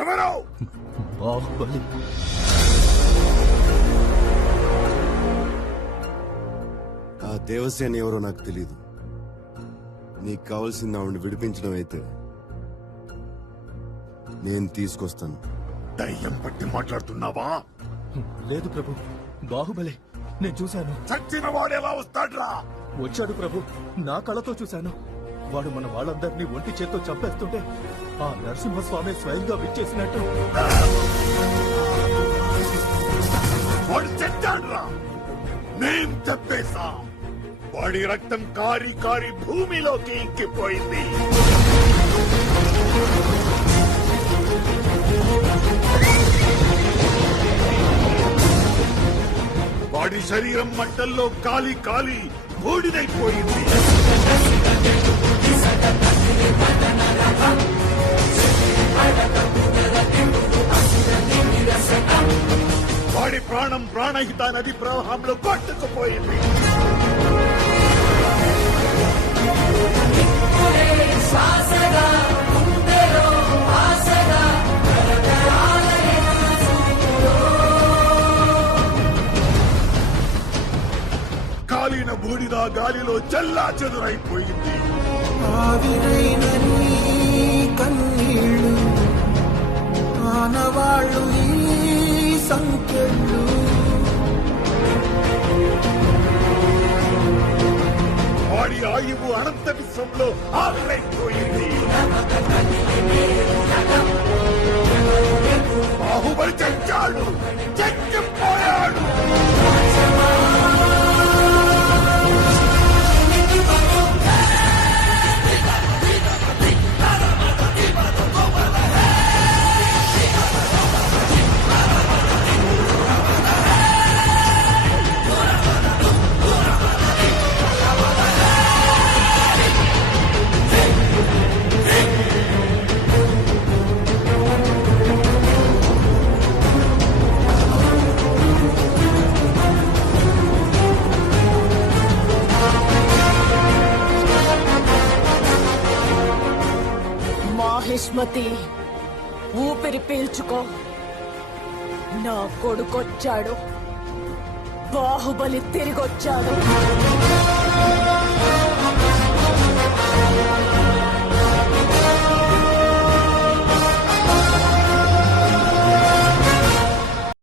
ఎవరు? బాహుబలి. ఆ దేవసేన ఎవరో నాకు తెలీదు. నీకు కావాల్సింది ఆవిడని విడిపించడం అయితే నేను తీసుకొస్తాను. దయ్యం పట్టి మాట్లాడుతున్నావా? లేదు ప్రభు, బాహుబలి. నేను చూశాను. చచ్చిన వాడు ఎలా వస్తాడ్రా? వచ్చాడు ప్రభు, నా కళ్ళతో చూశాను. వాడు మన వాళ్ళందరినీ ఒంటి చేత్తో చంపేస్తుంటే ఆ నరసింహస్వామి స్వయంగా విచ్చేసినట్టు. వాడు చచ్చాడ్రా. మేం చెప్పేశా. వాడి రక్తం కారి కారి భూమిలోకి ఇంకిపోయింది. వాడి శరీరం మంటల్లో కాలి కాలి బూడిదైపోయింది. వాడి ప్రాణం ప్రాణహిత నది ప్రవాహంలో కొట్టుకుపోయింది. కాలిన బూడిద గాలిలో చల్లా చెదురైపోయింది. ఆవిరైన నీ కన్నీళ్ళు ఆనవాళ్ళు ఈ సంఖ్యలు వాడి ఆయువు అనంత విశ్వంలో ఆవిరైపోయింది. బాహుబలి చచ్చాడు, చచ్చిపోయాడు. మాహిష్మతి, ఊపిరి పీల్చుకో. నా కొడుకొచ్చాడు, బాహుబలి తిరిగొచ్చాడు.